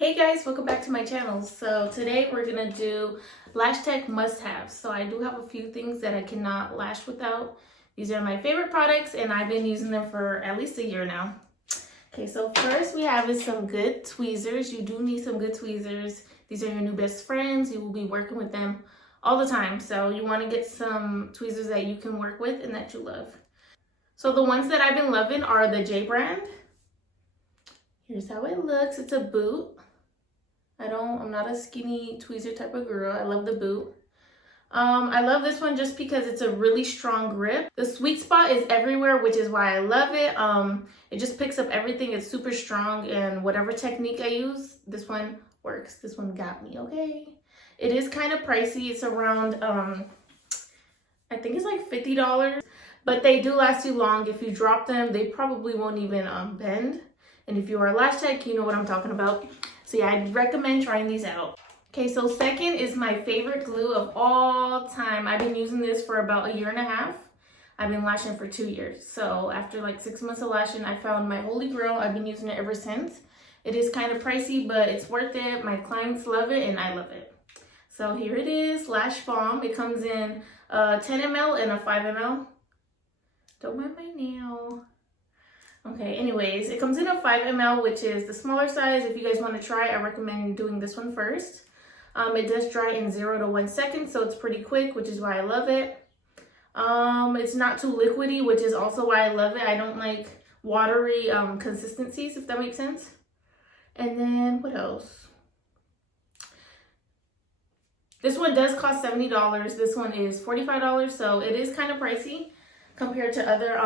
Hey guys, welcome back to my channel. So today we're gonna do lash tech must-haves. So I do have a few things that I cannot lash without. These are my favorite products and I've been using them for at least a year now. Okay, so first we have is some good tweezers. You do need some good tweezers. These are your new best friends. You will be working with them all the time. So you want to get some tweezers that you can work with and that you love. So the ones that I've been loving are the Jbrand. Here's how it looks. It's a boot. I'm not a skinny tweezer type of girl. I love the boot. I love this one just because it's a really strong grip. The sweet spot is everywhere, which is why I love it. It just picks up everything. It's super strong, and whatever technique I use, this one works. This one got me, okay? It is kind of pricey. It's around, I think it's like $50, but they do last you long. If you drop them, they probably won't even bend. And if you are a lash tech, you know what I'm talking about. So yeah, I'd recommend trying these out. Okay, so second is my favorite glue of all time. I've been using this for about a year and a half. I've been lashing for 2 years. So after like 6 months of lashing, I found my holy grail. I've been using it ever since. It is kind of pricey, but it's worth it. My clients love it and I love it. So here it is, Lash Farm. It comes in 10 ml and a 5 ml. Don't mind my nail. Okay, anyways, it comes in a 5 ml, which is the smaller size. If you guys want to try, I recommend doing this one first. It does dry in 0 to 1 second, so it's pretty quick, which is why I love it. It's not too liquidy, which is also why I love it. I don't like watery consistencies, if that makes sense. And then what else? This one does cost $70. This one is $45, so it is kind of pricey compared to other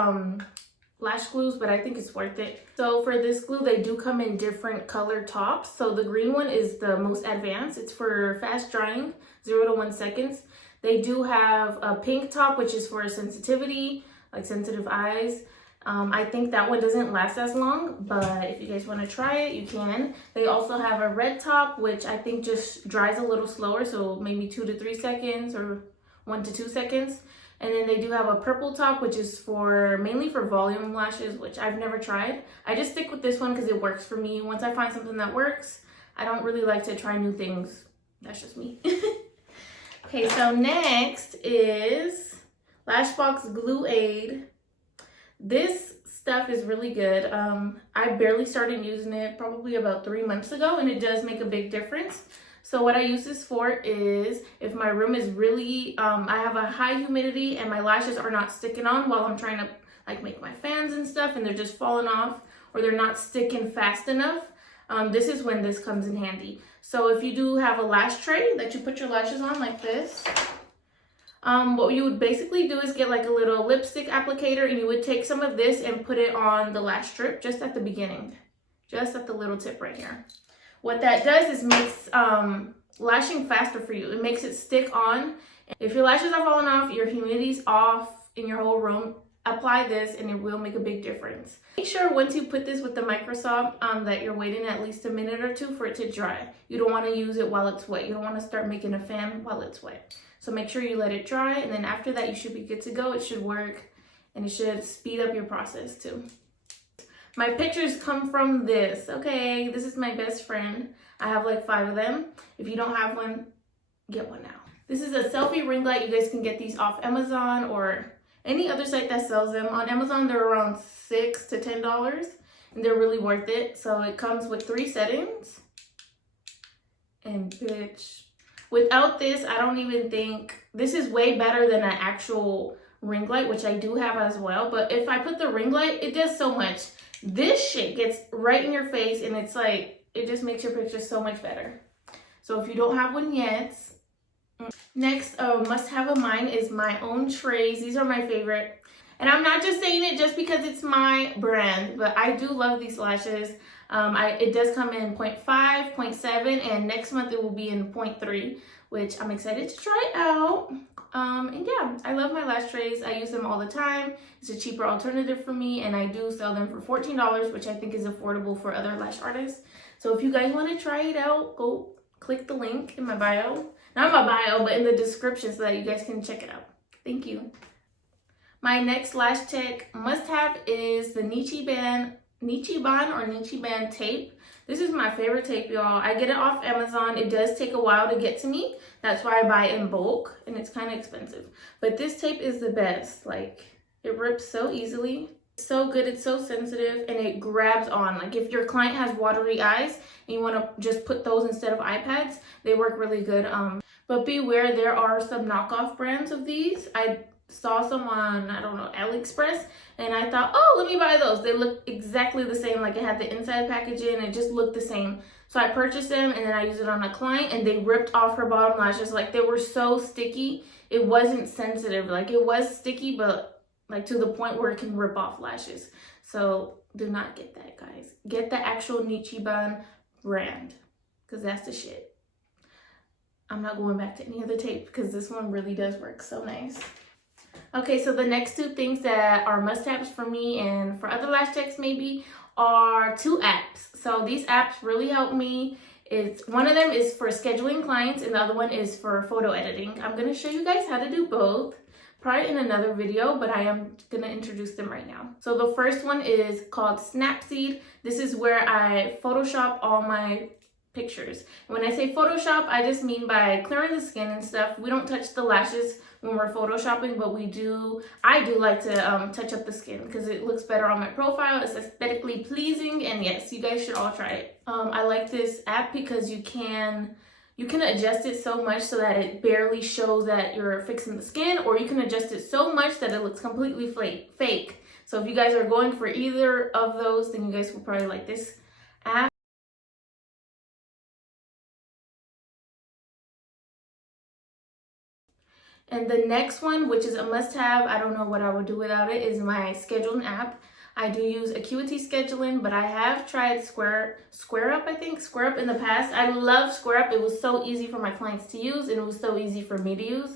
lash glues, but I think it's worth it. So for this glue, they do come in different color tops. So the green one is the most advanced. It's for fast drying, 0 to 1 seconds. They do have a pink top, which is for sensitivity, like sensitive eyes. I think that one doesn't last as long, but if you guys want to try it, you can. They also have a red top, which I think just dries a little slower, so maybe 2 to 3 seconds or 1 to 2 seconds. And then they do have a purple top, which is mainly for volume lashes, which I've never tried. I just stick with this one because it works for me. Once I find something that works, I don't really like to try new things. That's just me. Okay, so next is Lashbox Glue Aid. This stuff is really good. I barely started using it probably about 3 months ago, and it does make a big difference. So what I use this for is if my room is really, I have a high humidity and my lashes are not sticking on while I'm trying to like make my fans and stuff, and they're just falling off or they're not sticking fast enough. This is when this comes in handy. So if you do have a lash tray that you put your lashes on like this, what you would basically do is get like a little lipstick applicator, and you would take some of this and put it on the lash strip just at the beginning, just at the little tip right here. What that does is makes lashing faster for you. It makes it stick on. If your lashes are falling off, your humidity's off in your whole room, apply this and it will make a big difference. Make sure once you put this with the Microsoft that you're waiting at least a minute or two for it to dry. You don't want to use it while it's wet. You don't want to start making a fan while it's wet. So make sure you let it dry, and then after that you should be good to go. It should work and it should speed up your process too. My pictures come from this, okay? This is my best friend. I have like 5 of them. If you don't have one, get one now. This is a Selfie ring light. You guys can get these off Amazon or any other site that sells them. On Amazon, they're around $6 to $10, and they're really worth it. So it comes with 3 settings. And bitch, without this, I don't even think, this is way better than an actual ring light, which I do have as well. But if I put the ring light, it does so much. This shit gets right in your face, and it's like, it just makes your picture so much better. So if you don't have one yet, next must have of mine is my own trays. These are my favorite. And I'm not just saying it just because it's my brand, but I do love these lashes. It does come in 0.5, 0.7, and next month it will be in 0.3, which I'm excited to try out. And yeah, I love my lash trays. I use them all the time. It's a cheaper alternative for me, and I do sell them for $14, which I think is affordable for other lash artists. So if you guys want to try it out, go click the link in my bio. Not my bio, but in the description so that you guys can check it out. Thank you. My next lash tech must-have is the Nichiban Nichiban or Nichiban tape. This is my favorite tape, y'all. I get it off Amazon. It does take a while to get to me. That's why I buy it in bulk, and it's kind of expensive. But this tape is the best. Like, it rips so easily. It's so good. It's so sensitive, and it grabs on. Like, if your client has watery eyes and you want to just put those instead of iPads, they work really good. But beware, there are some knockoff brands of these. I saw some on, I don't know, AliExpress, and I thought, oh, let me buy those. They look exactly the same. Like, it had the inside packaging, it just looked the same. So I purchased them, and then I used it on a client, and they ripped off her bottom lashes. Like, they were so sticky. It wasn't sensitive. Like, it was sticky, but like to the point where it can rip off lashes. So do not get that, guys. Get the actual Nichiban brand, because that's the shit. I'm not going back to any other tape because this one really does work so nice. Okay, so the next two things that are must-haves for me and for other lash techs maybe are two apps. So these apps really help me. One of them is for scheduling clients and the other one is for photo editing. I'm going to show you guys how to do both, probably in another video, but I am going to introduce them right now. So the first one is called Snapseed. This is where I Photoshop all my pictures. When I say Photoshop, I just mean by clearing the skin and stuff. We don't touch the lashes when we're Photoshopping, but I do like to touch up the skin because it looks better on my profile. It's aesthetically pleasing, and yes, you guys should all try it. I like this app because you can adjust it so much so that it barely shows that you're fixing the skin, or you can adjust it so much that it looks completely fake. So if you guys are going for either of those, then you guys will probably like this app. And the next one, which is a must-have, I don't know what I would do without it, is my scheduling app. I do use Acuity scheduling, but I have tried SquareUp in the past. I love SquareUp. It was so easy for my clients to use, and it was so easy for me to use.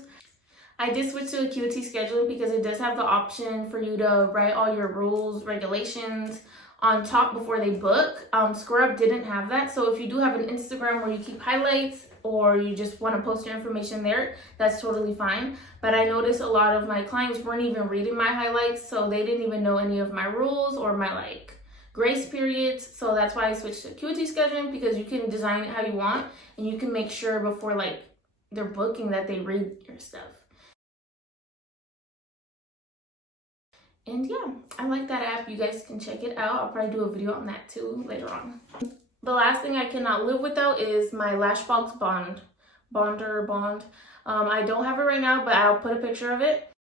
I did switch to Acuity scheduling because it does have the option for you to write all your rules, regulations on top before they book. SquareUp didn't have that. So if you do have an Instagram where you keep highlights, or you just want to post your information there, that's totally fine. But I noticed a lot of my clients weren't even reading my highlights, so they didn't even know any of my rules or my grace periods. So that's why I switched to Acuity scheduling, because you can design it how you want, and you can make sure before they're booking that they read your stuff. And yeah, I like that app. You guys can check it out. I'll probably do a video on that too later on. The last thing I cannot live without is my Lashbox bond. I don't have it right now, but I'll put a picture of it.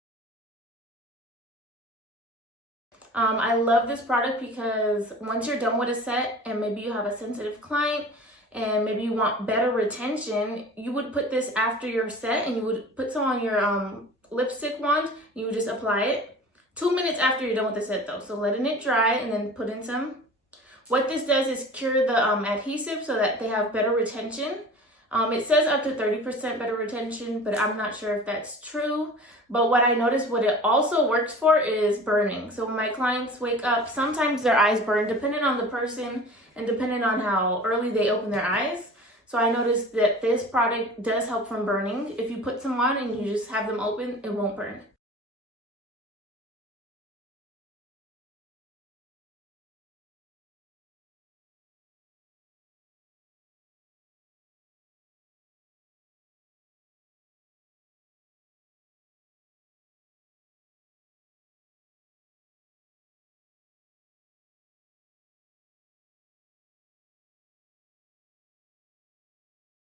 I love this product because once you're done with a set and maybe you have a sensitive client and maybe you want better retention, you would put this after your set and you would put some on your lipstick wand. You would just apply it 2 minutes after you're done with the set though. So letting it dry and then put in some. What this does is cure the adhesive so that they have better retention. It says up to 30% better retention, but I'm not sure if that's true. But what I noticed, what it also works for is burning. So when my clients wake up, sometimes their eyes burn depending on the person and depending on how early they open their eyes. So I noticed that this product does help from burning. If you put some on and you just have them open, it won't burn.